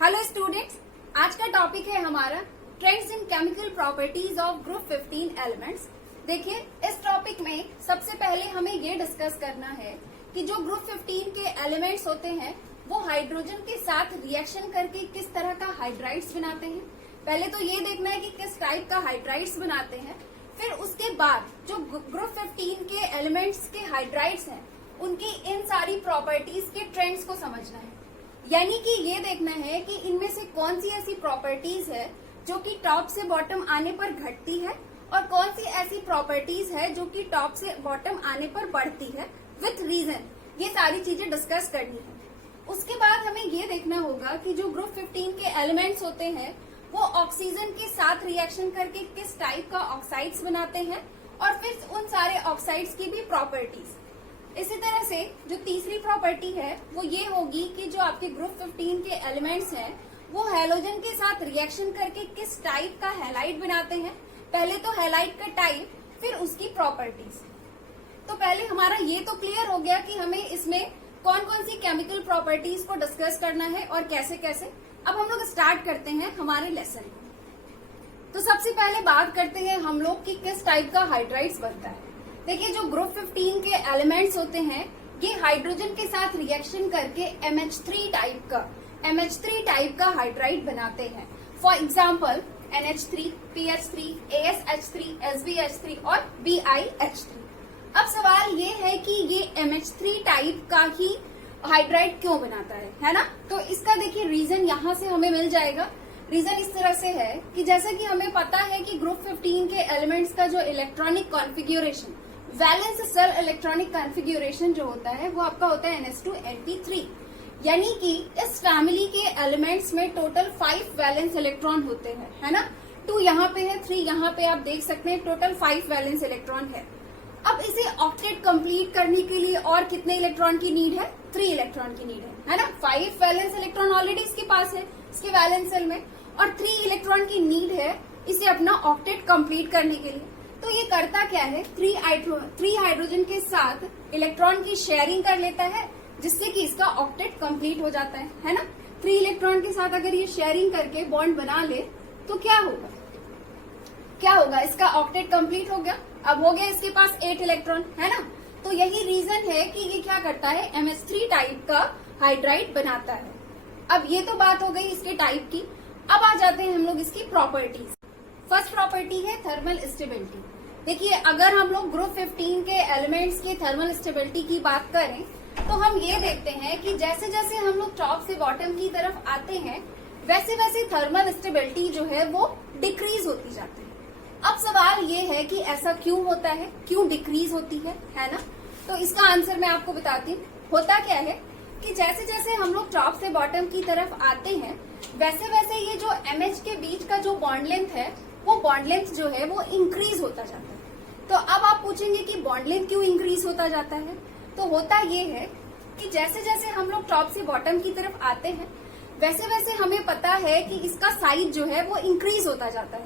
Hello students, आज का topic है हमारा trends in chemical properties of group 15 elements. देखिए, इस टॉपिक में सबसे पहले हमें ये डिस्कस करना है कि जो ग्रुप 15 के एलिमेंट्स होते हैं वो हाइड्रोजन के साथ रिएक्शन करके किस तरह का हाइड्राइड्स बनाते हैं। पहले तो ये देखना है कि किस टाइप का हाइड्राइड्स बनाते हैं, फिर उसके बाद जो ग्रुप 15 के एलिमेंट्स के हाइड्राइड्स हैं उनकी इन सारी प्रॉपर्टीज के ट्रेंड्स को समझना है। यानी कि ये देखना है कि इनमें से कौन सी ऐसी प्रॉपर्टीज है जो कि टॉप से बॉटम आने पर घटती है और कौन सी ऐसी प्रॉपर्टीज है जो कि टॉप से बॉटम आने पर बढ़ती है विथ रीजन। ये सारी चीजें डिस्कस करनी है। उसके बाद हमें ये देखना होगा कि जो ग्रुप 15 के एलिमेंट्स होते हैं वो ऑक्सीजन के साथ रिएक्शन करके किस टाइप का ऑक्साइड्स बनाते हैं और फिर उन सारे ऑक्साइड्स की भी प्रॉपर्टीज। इसी तरह से जो तीसरी प्रॉपर्टी है वो ये होगी कि जो आपके ग्रुप 15 के एलिमेंट्स हैं वो हैलोजन के साथ रिएक्शन करके किस टाइप का हैलाइड बनाते हैं। पहले तो हैलाइड का टाइप, फिर उसकी प्रॉपर्टीज। तो पहले हमारा ये तो क्लियर हो गया कि हमें इसमें कौन कौन सी केमिकल प्रॉपर्टीज को डिस्कस करना है और कैसे कैसे। अब हम लोग स्टार्ट करते हैं हमारे लेसन को। तो सबसे पहले बात करते हैं हम लोग कि किस टाइप का हाइड्राइड्स बनता है। देखिए, जो ग्रुप 15 के एलिमेंट्स होते हैं ये हाइड्रोजन के साथ रिएक्शन करके MH3 टाइप का हाइड्राइड बनाते हैं। For example NH3, PH3, ASH3, SbH3 और BiH3। अब सवाल ये है कि ये MH3 टाइप का ही हाइड्राइड क्यों बनाता है ना। तो इसका देखिए रीजन यहाँ से हमें मिल जाएगा। रीजन इस तरह से है कि जैसे कि हमें पता है कि ग्रुप 15 के एलिमेंट्स का जो electronic configuration, valence shell electronic configuration जो होता है वो आपका होता है NH2Np3। यानी कि इस फैमिली के एलिमेंट्स में टोटल 5 वैलेंस इलेक्ट्रॉन होते हैं, है ना। 2 यहाँ पे है, 3 यहाँ पे, आप देख सकते हैं टोटल 5 वैलेंस इलेक्ट्रॉन है। अब इसे ऑक्टेट कंप्लीट करने के लिए और कितने इलेक्ट्रॉन की नीड है? 3 इलेक्ट्रॉन की नीड है ना। 5 वैलेंस इलेक्ट्रॉन ऑलरेडी इसके पास है इसके वैलेंस सेल में, और 3 इलेक्ट्रॉन की नीड है इसे अपना ऑक्टेट कंप्लीट करने के लिए। तो ये करता क्या है, 3 हाइड्रोजन के साथ इलेक्ट्रॉन की शेयरिंग कर लेता है जिससे कि इसका ऑक्टेट कंप्लीट हो जाता है ना। 3 इलेक्ट्रॉन के साथ अगर ये शेयरिंग करके बॉन्ड बना ले तो क्या होगा, इसका ऑक्टेट कंप्लीट हो गया। अब हो गया इसके पास 8 इलेक्ट्रॉन, है ना। तो यही रीजन है कि ये क्या करता है, MH3 टाइप का हाइड्राइड बनाता है। अब ये तो बात हो गई इसके टाइप की। अब आ जाते हैं हम लोग इसकी प्रॉपर्टीज। फर्स्ट प्रॉपर्टी है थर्मल स्टेबिलिटी। देखिए, अगर हम लोग ग्रुप 15 के एलिमेंट्स के थर्मल स्टेबिलिटी की बात करें तो हम ये देखते हैं कि जैसे जैसे हम लोग टॉप से बॉटम की तरफ आते हैं वैसे वैसे थर्मल स्टेबिलिटी जो है वो डिक्रीज होती जाती है। अब सवाल ये है कि ऐसा क्यों होता है, क्यों डिक्रीज होती है ना। तो इसका आंसर मैं आपको बताती हूँ। होता क्या है कि जैसे जैसे हम लोग टॉप से बॉटम की तरफ आते हैं वैसे वैसे ये जो MH के बीच का जो बॉन्ड लेंथ है वो बॉन्ड लेंथ जो है वो इंक्रीज होता जाता है। तो अब आप पूछेंगे कि बॉन्ड लेंथ क्यों इंक्रीज होता जाता है। तो होता ये है कि जैसे जैसे हम लोग टॉप से बॉटम की तरफ आते हैं वैसे वैसे हमें पता है कि इसका साइज जो है वो इंक्रीज होता जाता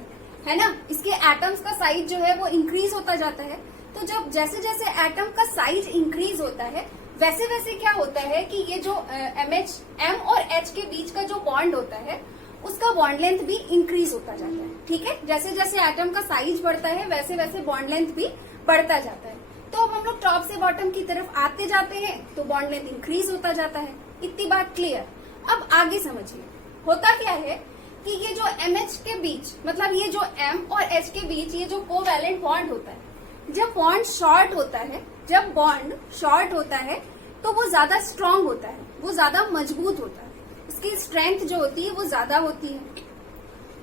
है ना। इसके एटम्स का साइज जो है वो इंक्रीज होता जाता है। तो जब जैसे जैसे एटम का साइज इंक्रीज होता है वैसे वैसे क्या होता है कि ये जो M और H के बीच का जो बॉन्ड होता है उसका बॉन्ड लेंथ भी इंक्रीज होता जाता है। ठीक है, जैसे जैसे एटम का साइज बढ़ता है वैसे वैसे बॉन्ड लेंथ भी बढ़ता जाता है। तो अब हम लोग टॉप से बॉटम की तरफ आते जाते हैं तो बॉन्ड लेंथ इंक्रीज होता जाता है। इतनी बात क्लियर। अब आगे समझिए, होता क्या है कि ये जो MH के बीच, मतलब ये जो M और H के बीच ये जो कोवैलेंट बॉन्ड होता है, जब बॉन्ड शॉर्ट होता है तो वो ज्यादा स्ट्रांग होता है, वो ज्यादा मजबूत होता है, इसकी स्ट्रेंथ जो होती है वो ज्यादा होती है।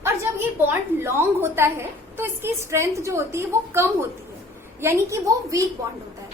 और जब ये बॉन्ड लॉन्ग होता है तो इसकी स्ट्रेंथ जो होती है वो कम होती है, यानी कि वो वीक बॉन्ड होता है।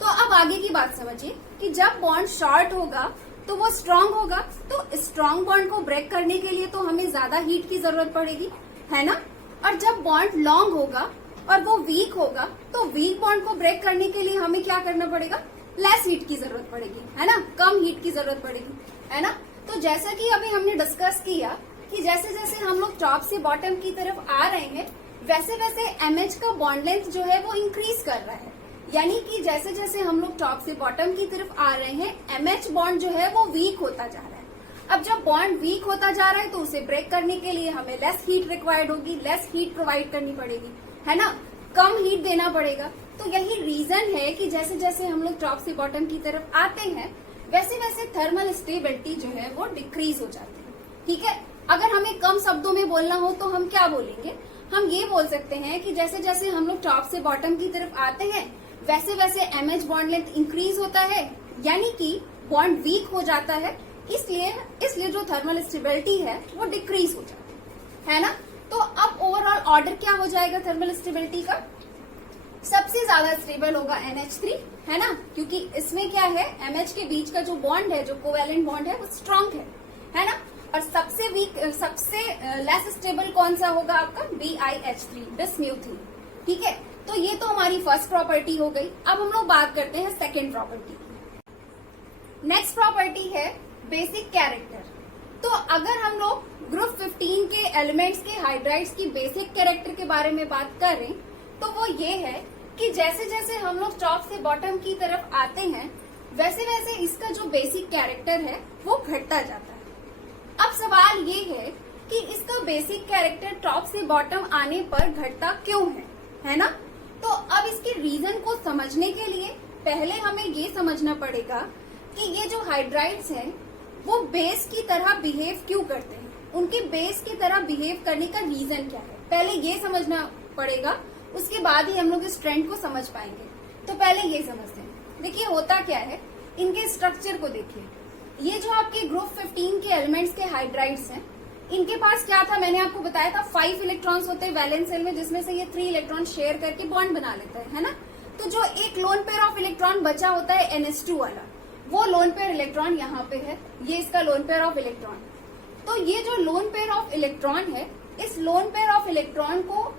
तो अब आगे की बात समझिए कि जब बॉन्ड शॉर्ट होगा तो वो स्ट्रांग होगा, तो स्ट्रांग बॉन्ड को ब्रेक करने के लिए तो हमें ज्यादा हीट की जरूरत पड़ेगी, है ना। और जब बॉन्ड लॉन्ग होगा और वो वीक होगा तो वीक बॉन्ड को ब्रेक करने के लिए हमें क्या करना पड़ेगा, लेस हीट की जरूरत पड़ेगी, है ना, कम हीट की जरूरत पड़ेगी, है ना। तो जैसा कि अभी हमने डिस्कस किया कि जैसे जैसे हम लोग टॉप से बॉटम की तरफ आ रहे हैं वैसे वैसे MH का बॉन्ड लेंथ जो है वो इंक्रीज कर रहा है। यानी कि जैसे जैसे हम लोग टॉप से बॉटम की तरफ आ रहे हैं MH बॉन्ड जो है वो वीक होता जा रहा है। अब जब बॉन्ड वीक होता जा रहा है तो उसे ब्रेक करने के लिए हमें लेस हीट रिक्वायर्ड होगी, लेस हीट प्रोवाइड करनी पड़ेगी, है ना, कम हीट देना पड़ेगा। तो यही रीजन है कि जैसे जैसे हम लोग टॉप से बॉटम की तरफ आते हैं वैसे वैसे थर्मल स्टेबिलिटी जो है वो डिक्रीज हो जाती है। ठीक है, अगर हमें कम शब्दों में बोलना हो तो हम क्या बोलेंगे, हम ये बोल सकते हैं कि जैसे जैसे हम लोग टॉप से बॉटम की तरफ आते हैं वैसे वैसे एमएच बॉन्ड लेंथ इंक्रीज होता है, यानी कि बॉन्ड वीक हो जाता है, इसलिए जो थर्मल स्टेबिलिटी है वो डिक्रीज हो जाती है ना। तो अब ओवरऑल ऑर्डर क्या हो जाएगा थर्मल स्टेबिलिटी का, सबसे ज्यादा स्टेबल होगा NH3, है ना, क्योंकि इसमें क्या है, MH के बीच का जो बॉन्ड है, जो कोवेलेंट बॉन्ड है वो स्ट्रांग है ना। और सबसे वीक, सबसे लेस स्टेबल कौन सा होगा आपका, BiH3, बिस्म्यूथिन। ठीक है, तो ये तो हमारी फर्स्ट प्रॉपर्टी हो गई। अब हम लोग बात करते हैं सेकेंड प्रॉपर्टी। नेक्स्ट प्रॉपर्टी है बेसिक कैरेक्टर। तो अगर हम लोग ग्रुप 15 के एलिमेंट्स के हाइड्राइड्स की बेसिक कैरेक्टर के बारे में बात करें तो वो ये है कि जैसे जैसे हम लोग टॉप से बॉटम की तरफ आते हैं वैसे वैसे इसका जो बेसिक कैरेक्टर है वो घटता जाता है। अब सवाल ये है कि इसका बेसिक कैरेक्टर टॉप से बॉटम आने पर घटता क्यों है ना। तो अब इसके रीजन को समझने के लिए पहले हमें ये समझना पड़ेगा कि ये जो हाइड्राइड्स हैं वो बेस की तरह बिहेव क्यों करते हैं, उनके बेस की तरह बिहेव करने का रीजन क्या है, पहले ये समझना पड़ेगा, उसके बाद ही हम लोग इस ट्रेंड को समझ पाएंगे। तो पहले ये समझते हैं। देखिए होता क्या है, इनके स्ट्रक्चर को देखिए। ये जो आपके ग्रुप 15 के एलिमेंट्स के हाइड्राइड्स हैं, इनके पास क्या था, मैंने आपको बताया था 5 इलेक्ट्रॉन्स होते हैं वैलेंस शेल में, जिसमें से ये 3 इलेक्ट्रॉन शेयर करके बॉन्ड बना लेता है ना। तो जो एक लोन पेयर ऑफ इलेक्ट्रॉन बचा होता है NH2 वाला, वो लोन पेयर इलेक्ट्रॉन यहाँ पे है, ये इसका लोन पेयर ऑफ इलेक्ट्रॉन। तो ये जो लोन पेयर ऑफ इलेक्ट्रॉन है, इस लोन पेयर ऑफ इलेक्ट्रॉन को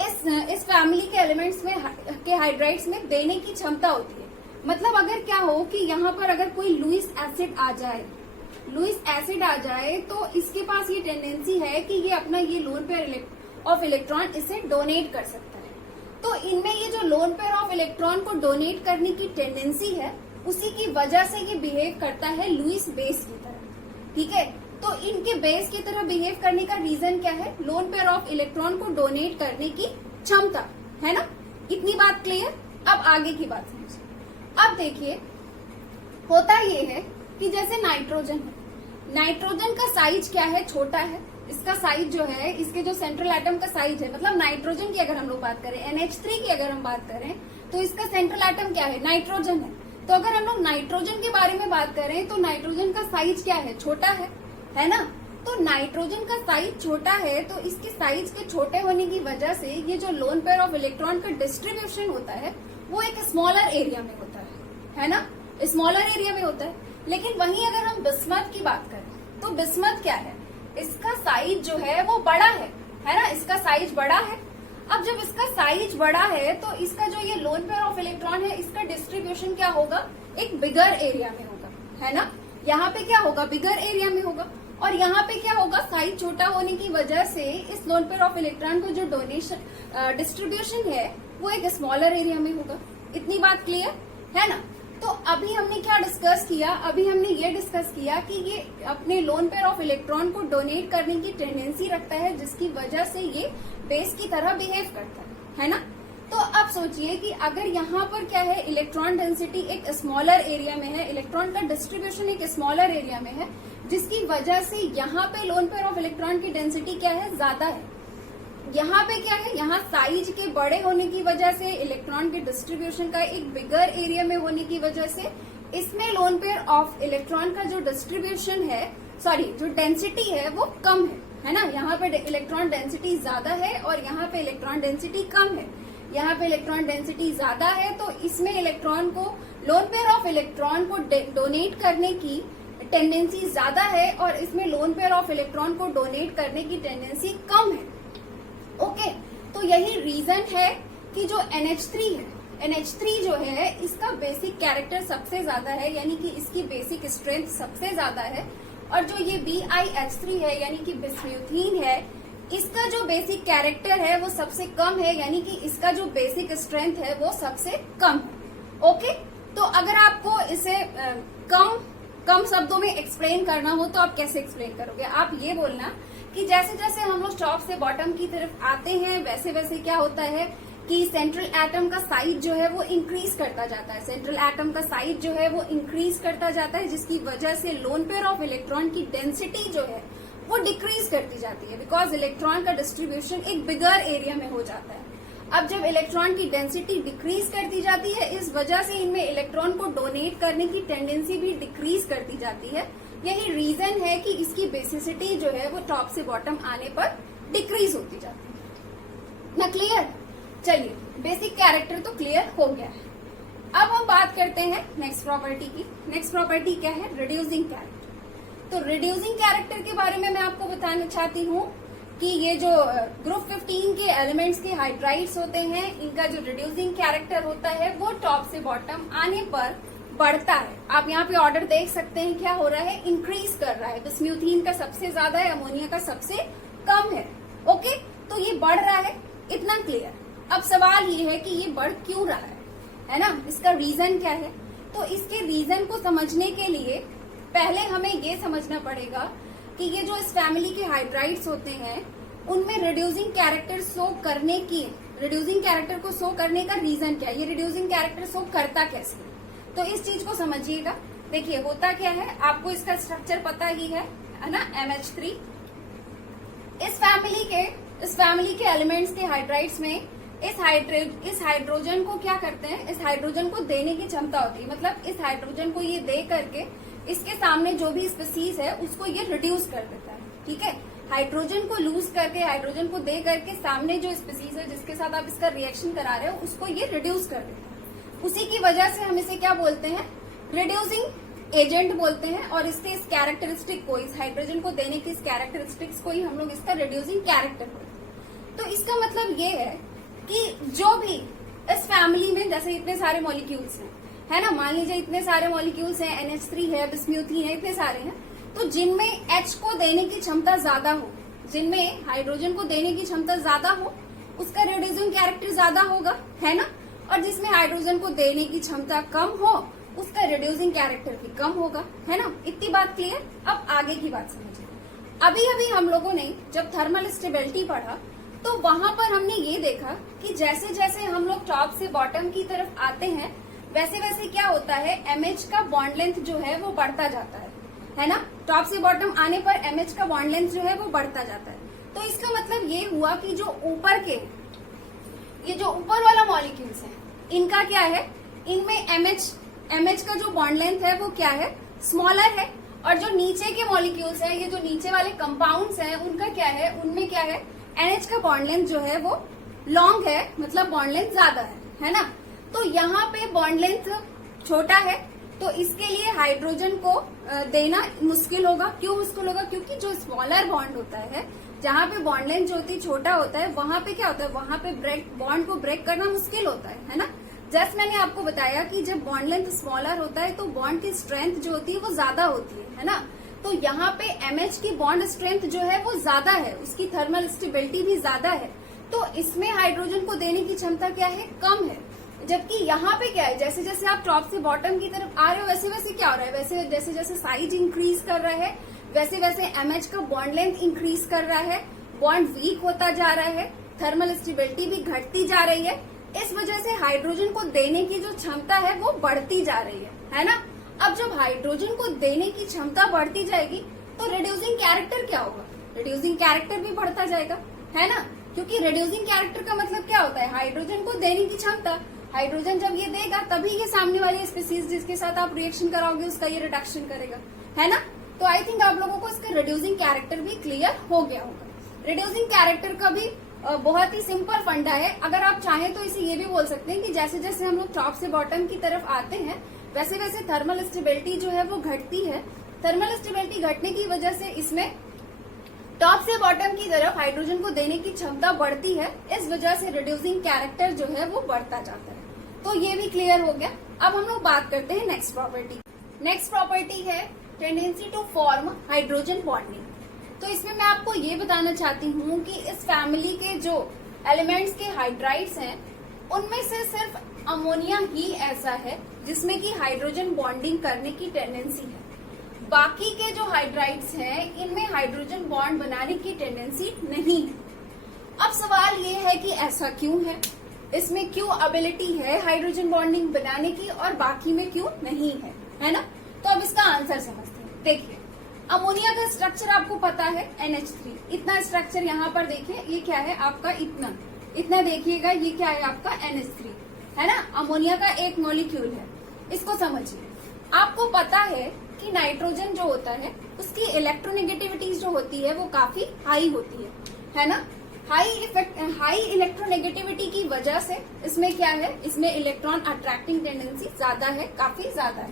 इस फैमिली के एलिमेंट्स में के हाइड्राइड्स में देने की क्षमता होती है। मतलब अगर क्या हो कि यहाँ पर अगर कोई लुईस एसिड आ जाए तो इसके पास ये टेंडेंसी है कि ये अपना ये लोन पेयर ऑफ इलेक्ट्रॉन इसे डोनेट कर सकता है। तो इनमें ये जो लोन पेयर ऑफ इलेक्ट्रॉन को डोनेट करने की टेंडेंसी है, उसी की वजह से ये बिहेव करता है लुईस बेस की तरह। ठीक है, तो इनके बेस की तरह बिहेव करने का रीजन क्या है, लोन पेयर ऑफ इलेक्ट्रॉन को डोनेट करने की क्षमता, है ना। इतनी बात क्लियर। अब आगे की बात समझिए। अब देखिए होता ये है कि जैसे नाइट्रोजन है, नाइट्रोजन का साइज क्या है, छोटा है। इसका साइज जो है, इसके जो सेंट्रल एटम का साइज है, मतलब नाइट्रोजन की अगर हम लोग बात करें, NH3 की अगर हम बात करें तो इसका सेंट्रल एटम क्या है, नाइट्रोजन है। तो अगर हम लोग नाइट्रोजन के बारे में बात करें तो नाइट्रोजन का साइज क्या है, छोटा है ना। तो नाइट्रोजन का साइज छोटा है, तो इसके साइज के छोटे होने की वजह से ये जो लोन पेयर ऑफ इलेक्ट्रॉन का डिस्ट्रीब्यूशन होता है वो एक स्मॉलर एरिया में होता है ना, स्मॉलर एरिया में होता है। लेकिन वहीं अगर हम बिस्मथ की बात करें तो बिस्मथ क्या है, इसका साइज जो है वो बड़ा है ना, इसका साइज बड़ा है। अब जब इसका साइज बड़ा है तो इसका जो ये लोन पेयर ऑफ इलेक्ट्रॉन है, इसका डिस्ट्रीब्यूशन क्या होगा, एक बिगर एरिया में होगा, है ना। यहाँ पे क्या होगा, बिगर एरिया में होगा, और यहाँ पे क्या होगा, साइज छोटा होने की वजह से इस लोन पेयर ऑफ इलेक्ट्रॉन को जो डोनेशन डिस्ट्रीब्यूशन है वो एक स्मॉलर एरिया में होगा। इतनी बात क्लियर है ना। तो अभी हमने क्या डिस्कस किया, अभी हमने ये डिस्कस किया कि ये अपने लोन पेयर ऑफ इलेक्ट्रॉन को डोनेट करने की टेंडेंसी रखता है, जिसकी वजह से ये बेस की तरह बिहेव करता है ना। तो अब सोचिए कि अगर यहाँ पर क्या है, इलेक्ट्रॉन डेंसिटी एक स्मॉलर एरिया में है, इलेक्ट्रॉन का डिस्ट्रीब्यूशन एक स्मॉलर एरिया में है, जिसकी वजह से यहाँ पे लोन पेयर ऑफ इलेक्ट्रॉन की डेंसिटी क्या है, ज्यादा है। यहाँ पे क्या है, यहाँ साइज के बड़े होने की वजह से, इलेक्ट्रॉन के डिस्ट्रीब्यूशन का एक बिगर एरिया में होने की वजह से इसमें लोन पेयर ऑफ इलेक्ट्रॉन का जो डिस्ट्रीब्यूशन है, जो डेंसिटी है वो कम है ना। यहाँ पे इलेक्ट्रॉन डेंसिटी ज्यादा है और यहाँ पे इलेक्ट्रॉन डेंसिटी कम है। यहाँ पे इलेक्ट्रॉन डेंसिटी ज्यादा है तो इसमें इलेक्ट्रॉन को, लोन पेयर ऑफ इलेक्ट्रॉन को डोनेट करने की टेंडेंसी ज्यादा है, और इसमें लोन पेयर ऑफ इलेक्ट्रॉन को डोनेट करने की टेंडेंसी कम है। ओके, तो यही रीजन है कि जो NH3 है, NH3 जो है इसका बेसिक कैरेक्टर सबसे ज्यादा है, यानी कि इसकी बेसिक स्ट्रेंथ सबसे ज्यादा है, और जो ये BiH3 है यानी कि बिस्म्यूथिन है, इसका जो बेसिक कैरेक्टर है वो सबसे कम है, यानी कि इसका जो बेसिक स्ट्रेंथ है वो सबसे कम है। ओके, तो अगर आपको इसे कम कम शब्दों में एक्सप्लेन करना हो तो आप कैसे एक्सप्लेन करोगे? आप ये बोलना कि जैसे जैसे हम लोग टॉप से बॉटम की तरफ आते हैं वैसे वैसे क्या होता है कि सेंट्रल एटम का साइज जो है वो इंक्रीज करता जाता है। सेंट्रल एटम का साइज जो है वो इंक्रीज करता जाता है, जिसकी वजह से लोन पेयर ऑफ इलेक्ट्रॉन की डेंसिटी जो है वो डिक्रीज करती जाती है, बिकॉज इलेक्ट्रॉन का डिस्ट्रीब्यूशन एक बिगर एरिया में हो जाता है। अब जब इलेक्ट्रॉन की डेंसिटी डिक्रीज करती जाती है, इस वजह से इनमें इलेक्ट्रॉन को डोनेट करने की टेंडेंसी भी डिक्रीज करती जाती है। यही रीजन है कि इसकी बेसिसिटी जो है वो टॉप से बॉटम आने पर डिक्रीज होती जाती है ना। क्लियर? चलिए, बेसिक कैरेक्टर तो क्लियर हो गया है। अब हम बात करते हैं नेक्स्ट प्रॉपर्टी की। नेक्स्ट प्रॉपर्टी क्या है? Reducing character. तो रिड्यूसिंग कैरेक्टर के बारे में मैं आपको बताना चाहती हूँ कि ये जो ग्रुप 15 के एलिमेंट्स के हाइड्राइड्स होते हैं, इनका जो रिड्यूसिंग कैरेक्टर होता है वो टॉप से बॉटम आने पर बढ़ता है। आप यहाँ पे ऑर्डर देख सकते हैं, क्या हो रहा है? इंक्रीज कर रहा है। बिस्म्यूथीन का सबसे ज्यादा है, अमोनिया का सबसे कम है। ओके, तो ये बढ़ रहा है, इतना क्लियर। अब सवाल ये है कि ये बढ़ क्यों रहा है ना? इसका रीजन क्या है? तो इसके रीजन को समझने के लिए पहले हमें ये समझना पड़ेगा कि ये जो इस फैमिली के हाइड्राइड्स होते हैं उनमें रिड्यूसिंग कैरेक्टर शो करने की, रिड्यूसिंग कैरेक्टर को शो करने का रीजन क्या है? ये रिड्यूसिंग कैरेक्टर शो करता कैसे? तो इस चीज को समझिएगा। देखिए, होता क्या है, आपको इसका स्ट्रक्चर पता ही है ना, MH3। इस फैमिली के एलिमेंट्स के हाइड्राइड्स में इस हाइड्रोजन को क्या करते हैं? इस हाइड्रोजन को देने की क्षमता होती है, मतलब इस हाइड्रोजन को ये दे करके इसके सामने जो भी स्पीसीज है उसको ये रिड्यूस कर देता है। ठीक है, हाइड्रोजन को लूज करके, हाइड्रोजन को दे करके सामने जो स्पीसीज है जिसके साथ आप इसका रिएक्शन करा रहे हो उसको ये रिड्यूस कर देता है। उसी की वजह से हम इसे क्या बोलते हैं? रिड्यूसिंग एजेंट बोलते हैं। और इसके इस कैरेक्टरिस्टिक को, इस हाइड्रोजन को देने की इस कैरेक्टरिस्टिक्स को ही हम लोग इसका रिड्यूसिंग कैरेक्टर बोलते हैं। तो इसका मतलब ये है कि जो भी इस फैमिली में, जैसे इतने सारे मॉलिक्यूल्स हैं, है ना, मान लीजिए इतने सारे मॉलिक्यूल्स हैं, NH3 है, बिस्म्यूथीन है, इतने सारे हैं, तो जिनमें H को देने की क्षमता ज्यादा हो, जिनमें हाइड्रोजन को देने की क्षमता ज्यादा हो, उसका रिड्यूसिंग कैरेक्टर ज्यादा होगा, है ना। और जिसमें हाइड्रोजन को देने की क्षमता कम हो, उसका रिड्यूसिंग कैरेक्टर भी कम होगा, है ना। इतनी बात क्लियर? अब आगे की बात समझिए। अभी अभी हम लोगों ने जब थर्मल स्टेबिलिटी पढ़ा तो वहां पर हमने ये देखा कि जैसे जैसे हम लोग टॉप से बॉटम की तरफ आते हैं वैसे वैसे क्या होता है, MH का बॉन्ड लेंथ जो है वो बढ़ता जाता है ना। टॉप से बॉटम आने पर MH का बॉन्ड लेंथ जो है वो बढ़ता जाता है। तो इसका मतलब ये हुआ कि जो ऊपर के, ये जो ऊपर वाला मॉलिक्यूल्स है, इनका क्या है, इनमें MH का जो बॉन्ड लेंथ है वो क्या है? स्मॉलर है। और जो नीचे के मॉलिक्यूल्स है, ये जो नीचे वाले कंपाउंड्स हैं, उनका क्या है, उनमें क्या है, NH का बॉन्ड लेंथ जो है वो लॉन्ग है, मतलब बॉन्ड लेंथ ज्यादा है ना। तो यहाँ पे बॉन्ड लेंथ छोटा है, तो इसके लिए हाइड्रोजन को देना मुश्किल होगा। क्यों मुश्किल होगा? क्योंकि जो स्मॉलर बॉन्ड होता है, जहाँ पे बॉन्ड लेंथ जो होती छोटा होता है, वहां पे क्या होता है, वहां पे बॉन्ड को ब्रेक करना मुश्किल होता है ना। जैसे मैंने आपको बताया कि जब बॉन्ड लेंथ स्मॉलर होता है तो बॉन्ड की स्ट्रेंथ जो होती है वो ज्यादा होती है ना। तो यहाँ पे MH की बॉन्ड स्ट्रेंथ जो है वो ज्यादा है, उसकी थर्मल स्टेबिलिटी भी ज्यादा है, तो इसमें हाइड्रोजन को देने की क्षमता क्या है, कम है। जबकि यहाँ पे क्या है, जैसे जैसे आप टॉप से बॉटम की तरफ आ रहे हो वैसे वैसे क्या हो रहा है, वैसे जैसे जैसे साइज इंक्रीज कर रहा है वैसे वैसे MH का बॉन्ड लेंथ इंक्रीज कर रहा है, बॉन्ड वीक होता जा रहा है, थर्मल स्टेबिलिटी भी घटती जा रही है। इस वजह से हाइड्रोजन को देने की जो क्षमता है वो बढ़ती जा रही है ना। अब जब हाइड्रोजन को देने की क्षमता बढ़ती जाएगी तो रिड्यूसिंग कैरेक्टर क्या होगा, रिड्यूसिंग कैरेक्टर भी बढ़ता जाएगा, है ना। क्योंकि रिड्यूसिंग कैरेक्टर का मतलब क्या होता है, हाइड्रोजन को देने की क्षमता। हाइड्रोजन जब ये देगा तभी ये सामने वाली स्पीसीज जिसके साथ आप रिएक्शन कराओगे उसका ये रिडक्शन करेगा, है ना। तो आई थिंक आप लोगों को इसका रिड्यूसिंग कैरेक्टर भी क्लियर हो गया होगा। रिड्यूसिंग कैरेक्टर का भी बहुत ही सिंपल फंडा है। अगर आप चाहें तो इसे ये भी बोल सकते हैं कि जैसे जैसे हम लोग टॉप से बॉटम की तरफ आते हैं वैसे वैसे थर्मल स्टेबिलिटी जो है वो घटती है। थर्मल स्टेबिलिटी घटने की वजह से इसमें टॉप से बॉटम की तरफ हाइड्रोजन को देने की क्षमता बढ़ती है, इस वजह से रिड्यूसिंग कैरेक्टर जो है वो बढ़ता जाता है। तो ये भी क्लियर हो गया। अब हम लोग बात करते हैं नेक्स्ट प्रॉपर्टी। नेक्स्ट प्रॉपर्टी है tendency to form hydrogen bonding. तो इसमें मैं आपको ये बताना चाहती हूँ कि इस फैमिली के जो एलिमेंट्स के हाइड्राइड्स हैं उनमें से सिर्फ अमोनिया ही ऐसा है जिसमें कि हाइड्रोजन बॉन्डिंग करने की टेंडेंसी है। बाकी के जो हाइड्राइड्स हैं इनमें हाइड्रोजन बॉन्ड बनाने की टेंडेंसी नहीं है। अब सवाल ये है कि ऐसा क्यों है, इसमें क्यों एबिलिटी है हाइड्रोजन बॉन्डिंग बनाने की और बाकी में क्यों नहीं है ना। तो अब इसका आंसर समझते हैं। देखिए, अमोनिया का स्ट्रक्चर आपको पता है NH3, इतना स्ट्रक्चर यहाँ पर देखिए, ये क्या है आपका, इतना देखिएगा, ये क्या है आपका NH3 है ना, अमोनिया का एक मॉलिक्यूल है। इसको समझिए, आपको पता है कि नाइट्रोजन जो होता है उसकी इलेक्ट्रोनेगेटिविटी जो होती है वो काफी हाई होती है ना। हाई इलेक्ट्रोनेगेटिविटी की वजह से इसमें क्या है, इसमें इलेक्ट्रॉन अट्रैक्टिंग टेंडेंसी ज्यादा है, काफी ज्यादा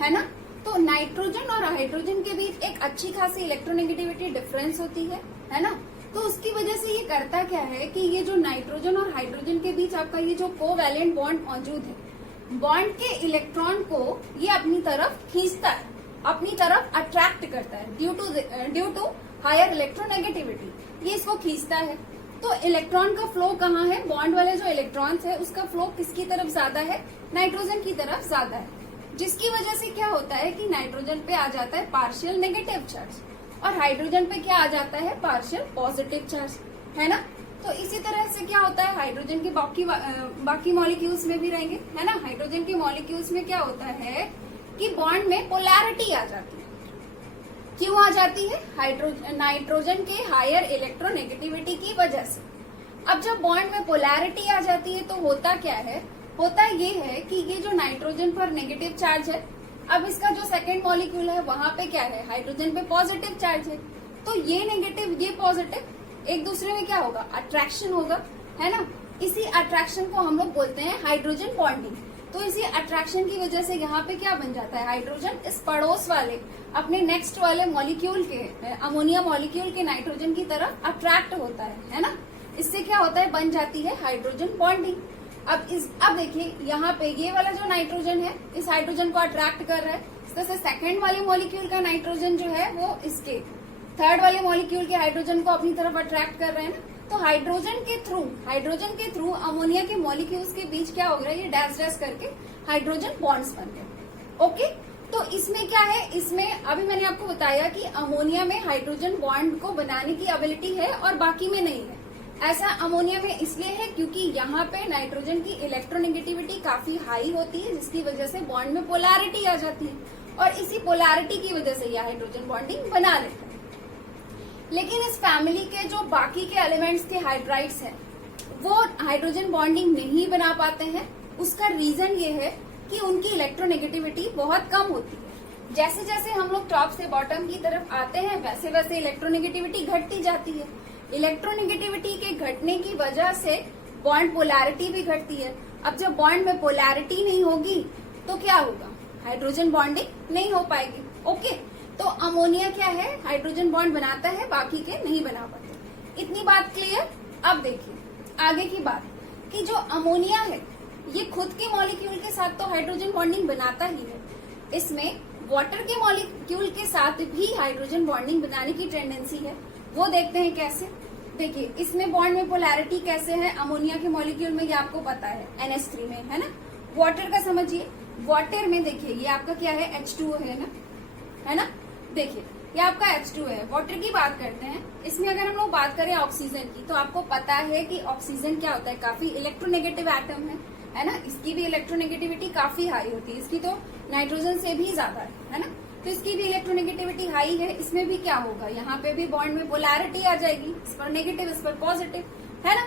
है ना। तो नाइट्रोजन और हाइड्रोजन के बीच एक अच्छी खासी इलेक्ट्रोनेगेटिविटी डिफरेंस होती है ना। तो उसकी वजह से ये करता क्या है कि ये जो नाइट्रोजन और हाइड्रोजन के बीच आपका ये जो कोवैलेंट बॉन्ड मौजूद है, बॉन्ड के इलेक्ट्रॉन को ये अपनी तरफ खींचता है, अपनी तरफ अट्रैक्ट करता है ड्यू टू हायर इलेक्ट्रोनेगेटिविटी, ये इसको खींचता है। तो इलेक्ट्रॉन का फ्लो कहाँ है, बॉन्ड वाले जो इलेक्ट्रॉन्स है उसका फ्लो किसकी तरफ ज्यादा है, नाइट्रोजन की तरफ ज्यादा है, जिसकी वजह से क्या होता है कि नाइट्रोजन पे आ जाता है पार्शियल नेगेटिव चार्ज और हाइड्रोजन पे क्या आ जाता है, पार्शियल पॉजिटिव चार्ज, है ना। तो इसी तरह से क्या होता है, हाइड्रोजन के बाकी मॉलिक्यूल्स में भी रहेंगे, है ना। हाइड्रोजन के मॉलिक्यूल्स में क्या होता है कि बॉन्ड में पोलैरिटी आ जाती है। क्यों आ जाती है, नाइट्रोजन के हायर इलेक्ट्रोनेगेटिविटी की वजह से। अब जब बॉन्ड में पोलैरिटी आ जाती है तो होता क्या है, होता ये है कि ये जो नाइट्रोजन पर नेगेटिव चार्ज है, अब इसका जो सेकंड मॉलिक्यूल है वहां पे क्या है, हाइड्रोजन पे पॉजिटिव चार्ज है। तो ये नेगेटिव ये पॉजिटिव एक दूसरे में क्या होगा, अट्रैक्शन होगा, है ना। इसी अट्रैक्शन को हम लोग बोलते हैं हाइड्रोजन बॉन्डिंग। तो इसी अट्रैक्शन की वजह से यहाँ पे क्या बन जाता है, हाइड्रोजन इस पड़ोस वाले अपने नेक्स्ट वाले मॉलिक्यूल के, अमोनिया मॉलिक्यूल के नाइट्रोजन की तरफ अट्रैक्ट होता है ना। इससे क्या होता है, बन जाती है हाइड्रोजन बॉन्डिंग। अब देखिए यहाँ पे ये वाला जो नाइट्रोजन है इस हाइड्रोजन को अट्रैक्ट कर रहा है, इस तरह से सेकेंड वाले मॉलिक्यूल का नाइट्रोजन जो है वो इसके थर्ड वाले मॉलिक्यूल के हाइड्रोजन को अपनी तरफ अट्रैक्ट कर रहे हैं ना। तो हाइड्रोजन के थ्रू अमोनिया के मॉलिक्यूल्स के बीच क्या हो रहा है, ये डैश डैश करके हाइड्रोजन बॉन्ड्स बन गए। ओके, तो इसमें क्या है, इसमें अभी मैंने आपको बताया कि अमोनिया में हाइड्रोजन बॉन्ड को बनाने की एबिलिटी है और बाकी में नहीं है। ऐसा अमोनिया में इसलिए है क्योंकि यहाँ पे नाइट्रोजन की इलेक्ट्रोनेगेटिविटी काफी हाई होती है, जिसकी वजह से बॉन्ड में पोलैरिटी आ जाती है और इसी पोलैरिटी की वजह से यह हाइड्रोजन बॉन्डिंग बना लेता है। लेकिन इस फैमिली के जो बाकी के एलिमेंट्स के हाइड्राइड्स हैं वो हाइड्रोजन बॉन्डिंग नहीं बना पाते हैं। उसका रीजन ये है कि उनकी इलेक्ट्रोनेगेटिविटी बहुत कम होती है। जैसे जैसे हम लोग टॉप से बॉटम की तरफ आते हैं वैसे वैसे इलेक्ट्रोनेगेटिविटी घटती जाती है। इलेक्ट्रोनेगेटिविटी के घटने की वजह से बॉन्ड पोलैरिटी भी घटती है। अब जब बॉन्ड में पोलैरिटी नहीं होगी तो क्या होगा, हाइड्रोजन बॉन्डिंग नहीं हो पाएगी। ओके, तो अमोनिया क्या है, हाइड्रोजन बॉन्ड बनाता है, बाकी के नहीं बना पाते। इतनी बात क्लियर। अब देखिए आगे की बात कि जो अमोनिया है ये खुद के मॉलिक्यूल के साथ तो हाइड्रोजन बॉन्डिंग बनाता ही है, इसमें वाटर के मॉलिक्यूल के साथ भी हाइड्रोजन बॉन्डिंग बनाने की टेंडेंसी है। वो देखते हैं कैसे। देखिए इसमें बॉन्ड में पोलैरिटी कैसे है, अमोनिया के मॉलिक्यूल में ये आपको पता है NH3 में, है ना। वाटर का समझिए, वाटर में देखिए ये आपका क्या है, H2O है ना। देखिए ये आपका H2 है। वाटर की बात करते हैं, इसमें अगर हम लोग बात करें ऑक्सीजन की तो आपको पता है कि ऑक्सीजन क्या होता है, काफी इलेक्ट्रोनेगेटिव एटम है ना। इसकी भी इलेक्ट्रोनेगेटिविटी काफी हाई होती है, इसकी तो नाइट्रोजन से भी ज्यादा है ना। तो इसकी भी इलेक्ट्रोनेगेटिविटी हाई है। इसमें भी क्या होगा, यहाँ पे भी बॉन्ड में पोलैरिटी आ जाएगी, इस पर नेगेटिव इस पर पॉजिटिव, है ना।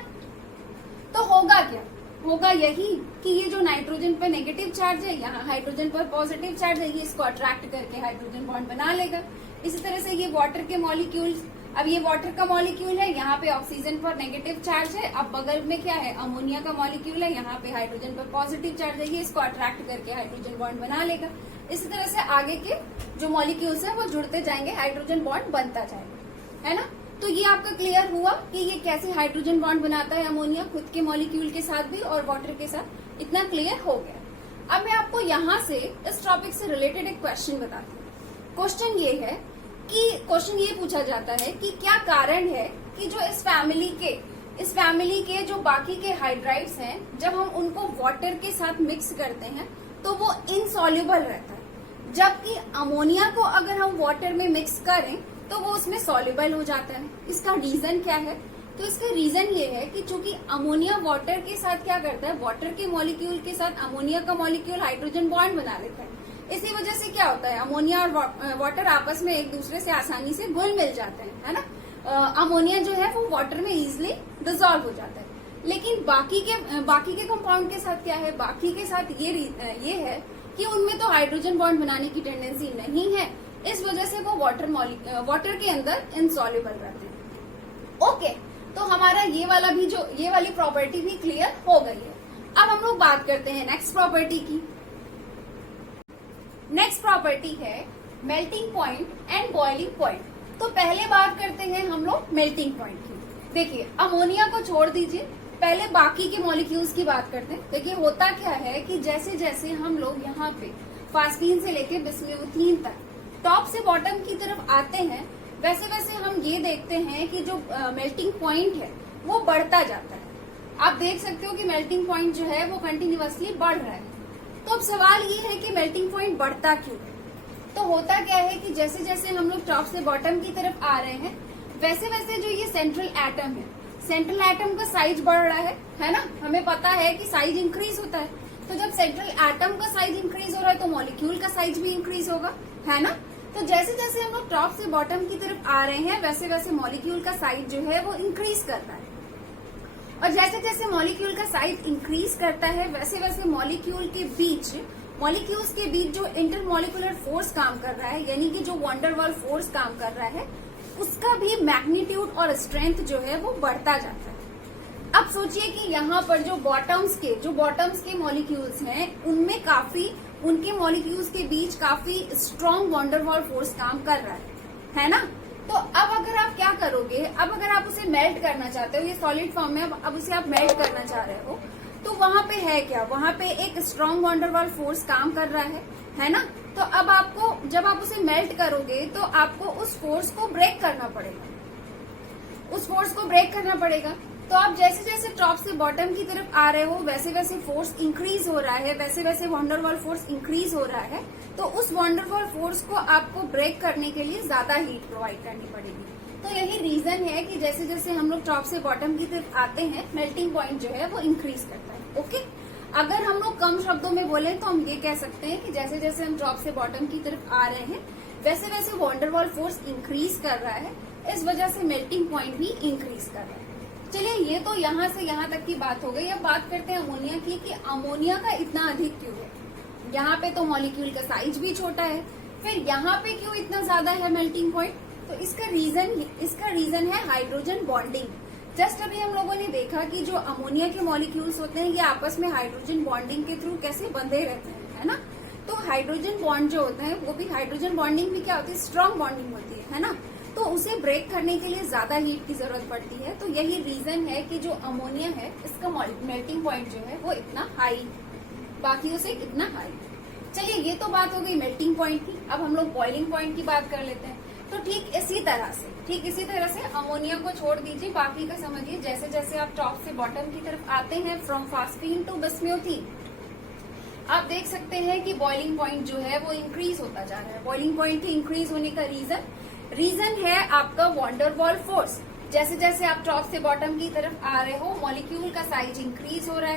तो होगा क्या, होगा यही कि ये जो नाइट्रोजन पर नेगेटिव चार्ज है, यहाँ हाइड्रोजन पर पॉजिटिव चार्ज है, ये इसको अट्रैक्ट करके हाइड्रोजन बॉन्ड बना लेगा। इसी तरह से ये वाटर के मॉलिक्यूल्स, अब ये वाटर का मॉलिक्यूल है, यहाँ पे ऑक्सीजन पर नेगेटिव चार्ज है, अब बगल में क्या है, अमोनिया का मॉलिक्यूल है, यहाँ पे हाइड्रोजन पर पॉजिटिव चार्ज है, ये इसको अट्रैक्ट करके हाइड्रोजन बॉन्ड बना लेगा। इसी तरह से आगे के जो मॉलिक्यूल्स है वो जुड़ते जाएंगे, हाइड्रोजन बॉन्ड बनता जाएगा, है ना। तो ये आपका क्लियर हुआ कि ये कैसे हाइड्रोजन बॉन्ड बनाता है अमोनिया, खुद के मॉलिक्यूल के साथ भी और वाटर के साथ। इतना क्लियर हो गया। अब मैं आपको यहाँ से इस टॉपिक से रिलेटेड एक क्वेश्चन बताती हूँ। क्वेश्चन ये पूछा जाता है कि क्या कारण है कि जो इस फैमिली के जो बाकी के हाइड्राइड्स हैं, जब हम उनको वाटर के साथ मिक्स करते हैं तो वो इनसॉल्युबल रहता है। जबकि अमोनिया को अगर हम वाटर में मिक्स करें तो वो उसमें सॉल्युबल हो जाता है। इसका रीजन क्या है? तो इसका रीजन ये है कि चूंकि अमोनिया वाटर के साथ क्या करता है, वाटर के मॉलिक्यूल के साथ अमोनिया का मॉलिक्यूल हाइड्रोजन बॉन्ड बना लेता है। इसी वजह से क्या होता है, अमोनिया और वाटर आपस में एक दूसरे से आसानी से घुल मिल जाते हैं, है ना। अमोनिया जो है वो वाटर में इजिली डिसॉल्व हो जाता है। लेकिन बाकी के कंपाउंड के साथ क्या है, बाकी के साथ ये है कि उनमें तो हाइड्रोजन बॉन्ड बनाने की टेंडेंसी नहीं है, इस वजह से वो वाटर के अंदर इनसॉल्युबल रहते हैं। ओके, तो हमारा ये वाली प्रॉपर्टी भी क्लियर हो गई है। अब हम लोग बात करते हैं नेक्स्ट प्रॉपर्टी की। नेक्स्ट प्रॉपर्टी है melting point and boiling point. तो पहले बात करते हैं हम लोग मेल्टिंग पॉइंट की। देखिए, अमोनिया को छोड़ दीजिए, पहले बाकी के मॉलिक्यूल्स की बात करते हैं। देखिए, होता क्या है कि जैसे जैसे हम लोग यहाँ पे फास्फीन से लेके बिस्मुथीन तक टॉप से बॉटम की तरफ आते हैं, वैसे वैसे हम ये देखते हैं कि जो मेल्टिंग पॉइंट है वो बढ़ता जाता है। आप देख सकते हो कि मेल्टिंग पॉइंट जो है वो कंटिन्यूअसली बढ़ रहा है। तो अब सवाल ये है कि मेल्टिंग पॉइंट बढ़ता क्यों है? तो होता क्या है कि जैसे जैसे हम लोग टॉप से बॉटम की तरफ आ रहे हैं, वैसे वैसे जो ये सेंट्रल एटम है, सेंट्रल एटम का साइज बढ़ रहा है ना। हमें पता है कि साइज इंक्रीज होता है, तो जब सेंट्रल एटम का साइज इंक्रीज हो रहा है तो मॉलिक्यूल का साइज भी इंक्रीज होगा, है ना। तो जैसे जैसे हम लोग टॉप से बॉटम की तरफ आ रहे हैं, वैसे वैसे मॉलिक्यूल का साइज जो है वो इंक्रीज करता है। और जैसे जैसे मॉलिक्यूल का साइज इंक्रीज करता है, वैसे वैसे मॉलिक्यूल्स के बीच जो इंटरमॉलिक्यूलर फोर्स काम कर रहा है, यानी कि जो वंडर वॉल फोर्स काम कर रहा है, उसका भी मैग्नीट्यूड और स्ट्रेंथ जो है वो बढ़ता जाता है। अब सोचिए कि यहाँ पर जो बॉटम्स के मॉलिक्यूल्स हैं, उनके मॉलिक्यूल्स के बीच काफी स्ट्रॉन्ग वंडर वॉल फोर्स काम कर रहा है ना। तो अब अगर आप क्या करोगे, अब अगर आप उसे मेल्ट करना चाहते हो, ये सॉलिड फॉर्म में अब उसे आप मेल्ट करना चाह रहे हो, तो वहां पे है क्या, वहां पे एक स्ट्रॉन्ग वंडर वॉल फोर्स काम कर रहा है ना। तो अब आपको, जब आप उसे मेल्ट करोगे तो आपको उस फोर्स को ब्रेक करना पड़ेगा। तो आप जैसे जैसे टॉप से बॉटम की तरफ आ रहे हो, वैसे वैसे फोर्स इंक्रीज हो रहा है, वैसे वैसे वंडरवॉल फोर्स इंक्रीज हो रहा है। तो उस वंडरवॉल फोर्स को आपको ब्रेक करने के लिए ज्यादा हीट प्रोवाइड करनी पड़ेगी। तो यही रीजन है कि जैसे जैसे हम लोग टॉप से बॉटम की तरफ आते हैं, मेल्टिंग पॉइंट जो है वो इंक्रीज करता है। ओके, अगर हम लोग कम शब्दों में बोले तो हम ये कह सकते हैं कि जैसे जैसे हम टॉप से बॉटम की तरफ आ रहे हैं, वैसे वैसे वंडरवॉल फोर्स इंक्रीज कर रहा है, इस वजह से मेल्टिंग पॉइंट भी इंक्रीज कर रहा है। चलिए, ये तो यहाँ से यहाँ तक की बात हो गई। अब बात करते हैं अमोनिया की, कि अमोनिया का इतना अधिक क्यों है। यहाँ पे तो मॉलिक्यूल का साइज भी छोटा है, फिर यहाँ पे क्यों इतना ज्यादा है मेल्टिंग पॉइंट? तो इसका रीजन है हाइड्रोजन बॉन्डिंग। जस्ट अभी हम लोगों ने देखा कि जो अमोनिया के मॉलिक्यूल्स होते हैं, ये आपस में हाइड्रोजन बॉन्डिंग के थ्रू कैसे बंधे रहते हैं, है ना। तो हाइड्रोजन बॉन्ड जो होते हैं, वो भी हाइड्रोजन बॉन्डिंग भी क्या होती है, स्ट्रॉन्ग बॉन्डिंग होती है ना। तो उसे ब्रेक करने के लिए ज्यादा हीट की जरूरत पड़ती है। तो यही रीजन है कि जो अमोनिया है, इसका मेल्टिंग पॉइंट जो है वो इतना हाई, बाकियों से इतना हाई। चलिए, ये तो बात हो गई मेल्टिंग पॉइंट की। अब हम लोग बॉइलिंग पॉइंट की बात कर लेते हैं। तो ठीक इसी तरह से अमोनिया को छोड़ दीजिए, बाकी का समझिए। जैसे जैसे आप टॉप से बॉटम की तरफ आते हैं, फ्रॉम फास्फीन टू बिस्मुथीन, आप देख सकते हैं कि बॉइलिंग पॉइंट जो है वो इंक्रीज होता जा रहा है। बॉइलिंग पॉइंट के इंक्रीज होने का रीजन है आपका वंडर वॉल फोर्स। जैसे जैसे आप टॉप से बॉटम की तरफ आ रहे हो, मॉलिक्यूल का साइज इंक्रीज हो रहा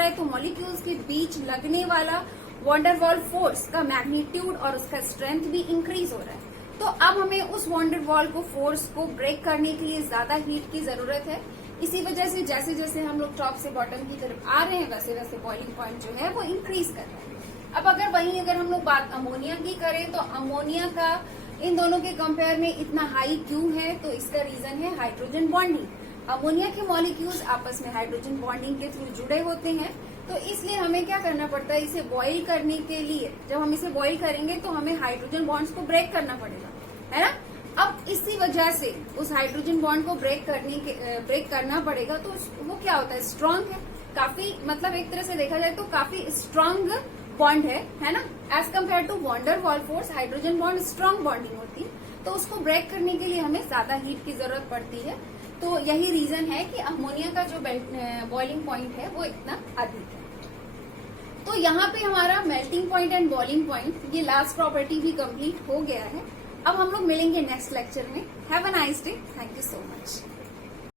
है, तो मॉलिक्यूल्स के बीच लगने वाला वंडर वॉल फोर्स का मैग्नीट्यूड और उसका स्ट्रेंथ भी इंक्रीज हो रहा है। तो अब हमें उस वंडर वॉल को फोर्स को ब्रेक करने के लिए ज्यादा हीट की जरूरत है। इसी वजह से जैसे जैसे हम लोग टॉप से बॉटम की तरफ आ रहे हैं, वैसे वैसे बॉइलिंग पॉइंट जो है वो इंक्रीज कर रहा है। अब अगर हम लोग बात अमोनिया की करें, तो अमोनिया का इन दोनों के कंपेयर में इतना हाई क्यों है? तो इसका रीजन है हाइड्रोजन बॉन्डिंग। अमोनिया के मॉलिक्यूल्स आपस में हाइड्रोजन बॉन्डिंग के थ्रू जुड़े होते हैं, तो इसलिए हमें क्या करना पड़ता है, इसे बॉईल करने के लिए, जब हम इसे बॉईल करेंगे तो हमें हाइड्रोजन बॉन्ड्स को ब्रेक करना पड़ेगा, है ना। अब इसी वजह से उस हाइड्रोजन बॉन्ड को ब्रेक करना पड़ेगा। तो वो क्या होता है, स्ट्रांग है काफी, मतलब एक तरह से देखा जाए तो काफी स्ट्रांग बॉन्ड है ना। As compare to van der Waals force, hydrogen bond strong bonding होती है, तो उसको ब्रेक करने के लिए हमें ज्यादा हीट की जरूरत पड़ती है। तो यही रीजन है कि अमोनिया का जो बॉइलिंग पॉइंट है वो इतना अधिक है। तो यहाँ पे हमारा melting point and boiling point ये लास्ट प्रॉपर्टी भी कंप्लीट हो गया है। अब हम लोग मिलेंगे नेक्स्ट लेक्चर में। Have a nice day. Thank you so much.